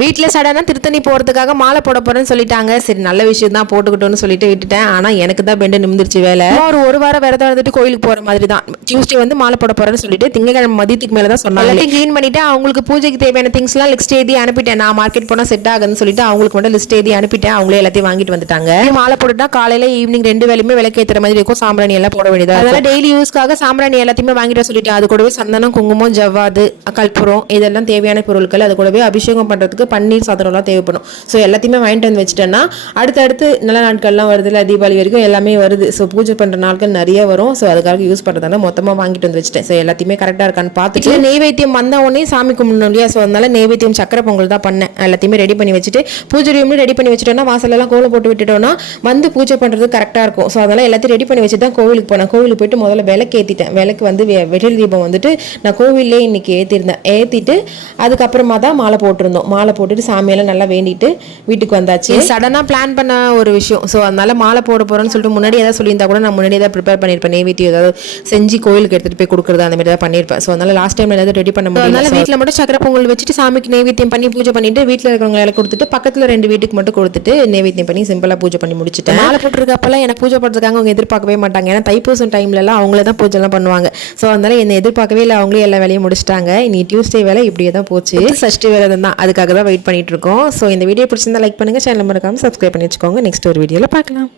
வீட்டில் சடனாக திருத்தணி போகிறதுக்காக மாலை போட போகிறேன்னு சொல்லிட்டாங்க. சரி நல்ல விஷயம் தான் போட்டுக்கிட்டோன்னு சொல்லிட்டு விட்டுட்டேன். ஆனால் எனக்கு தான் பெண்டு நிமிந்துருச்சு வேலை. ஒரு வாரம் விரதம் வந்துட்டு கோயிலுக்கு போகிற மாதிரி தான். டியூஸ்டே வந்து மாலை போட போகிறேன்னு சொல்லிட்டு திங்கக்கிழமை மதியத்துக்கு மேலே தான் சொன்னாங்க. எல்லாத்தையும் க்ளீன் பண்ணிவிட்டு அவங்களுக்கு பூஜைக்கு தேவையான திங்ஸ்லாம் லிஸ்ட் எழுதி அனுப்பிட்டேன். நான் மார்க்கெட் போனால் செட் ஆகுதுன்னு சொல்லிட்டு அவங்களுக்கு மட்டும் லிஸ்ட் எழுதி அனுப்பிட்டேன். அவங்களே எல்லாத்தையும் வாங்கிட்டு வந்துட்டாங்க. மாலை போட்டுட்டா காலையில் ஈவினிங் 2 வேலையுமே விளக்கேற்றுற மாதிரி இருக்கும். சாம்பிராணி எல்லாம் போட வேண்டியது. அதனால் டெய்லி யூஸ்க்காக சாம்பிராணி எல்லாத்தையுமே வாங்கிட்டு சொல்லிட்டேன். அது கூடவே சந்தனம், குங்குமம், ஜவ்வாது, கற்பூரம் இதெல்லாம் தேவையான பொருட்கள். அது கூடவே அபிஷேகம் பண்ணுறதுக்கு பன்னீர் சாதனம்லாம் தேவைப்படும். ஸோ எல்லாத்தையுமே வாங்கிட்டு வந்து வச்சுட்டேன்னா அடுத்தடுத்து நல்ல நாட்கள்லாம் வருது இல்லை, தீபாவளி வரைக்கும் எல்லாமே வருது. ஸோ பூஜை பண்ணுற நாட்கள் நிறைய வரும். ஸோ அதுக்காக யூஸ் பண்ணுறதால மொத்தமாக வாங்கிட்டு வந்து வச்சுட்டேன். ஸோ எல்லாத்தையுமே கரெக்டாக இருக்கான்னு பார்த்துட்டு நெய்வேத்தியம் வந்த உடனே சாமி கும்பிடணும் இல்லையா. ஸோ அதனால நெய்வேத்தியம் சக்கரை பொங்கல் தான் பண்ணேன். எல்லாத்தையுமே ரெடி பண்ணி வச்சுட்டு பூஜை ரூம்ல ரெடி பண்ணி வச்சுட்டோம்னா வாசலெல்லாம் கோலம் போட்டு விட்டுட்டோம்னா வந்து பூஜை பண்ணுறது கரெக்டாக இருக்கும். ஸோ அதெல்லாம் எல்லாத்தையும் ரெடி பண்ணி வச்சுட்டு தான் கோவிலுக்கு போனேன். கோவிலுக்கு போயிட்டு முதல்ல விளக்கு ஏற்றிட்டேன். விளக்கு வந்து வெற்றிலை தீபம் வந்துட்டு நான் கோவிலே இன்னைக்கு ஏற்றிருந்தேன். ஏற்றிட்டு அதுக்கப்புறமா தான் மாலை போட்டிருந்தோம். மாலை போட்டுட்டு சாமியெல்லாம் நல்லா வேண்டிட்டு வீட்டுக்கு வந்தாச்சு. சடனாக பிளான் பண்ண ஒரு விஷயம். ஸோ அதனால மாலை போட போகிறேன்னு சொல்லிட்டு முன்னாடி ஏதாவது சொல்லியிருந்தா கூட நான் முன்னாடி ஏதாவது ப்ரிப்பேர் பண்ணியிருப்பேன். நெய்வேத்தியம் ஏதாவது செஞ்சு கோயிலுக்கு எடுத்துகிட்டு போய் கொடுக்குறது அந்த மாதிரி தான் பண்ணியிருப்பேன். ஸோ அதனால லாஸ்ட் டைம் ஏதாவது ரெடி பண்ண முடியும். அதனால வீட்டில் மட்டும் சக்கரை பொங்கல் வச்சுட்டு சாமிக்கு நெய்வேத்தியம் பண்ணி பூஜை பண்ணிட்டு வீட்டில் இருக்கிறவங்க எல்லாம் கொடுத்துட்டு பக்கத்தில் 2 வீட்டுக்கு மட்டும் கொடுத்துட்டு நெய்வேத்தியம் பண்ணி சிம்பிளாக பூஜை பண்ணி முடிச்சுட்டேன். மாலை போட்டிருக்கப்பெல்லாம் எனக்கு பூஜை பண்ணுறதுக்காக அவங்க எதிர்பார்க்கவே மாட்டாங்க. ஏன்னா தைப்பூசம் டைம்லலாம் அவங்களே தான் பூஜைலாம் பண்ணுவாங்க. ஸோ அதனால என்னை எதிர்பார்க்கவே இல்லை. அவங்களே எல்லா வேலையும் முடிச்சிட்டாங்க. இன்னைக்கு டியூஸ்டே வேலை இப்படியே தான் போச்சு. சஷ்டி விரதம் தான். அதுக்காக தான் வெயிட் பண்ணிட்டு இருக்கோம். ஸோ இந்த வீடியோ பிடிச்சிருந்தா லைக் பண்ணுங்க, சேனல் மறக்காம சப்ஸ்கிரைப் பண்ணி வச்சுக்கோங்க. நெக்ஸ்ட் ஒரு வீடியோவில் பார்க்கலாம்.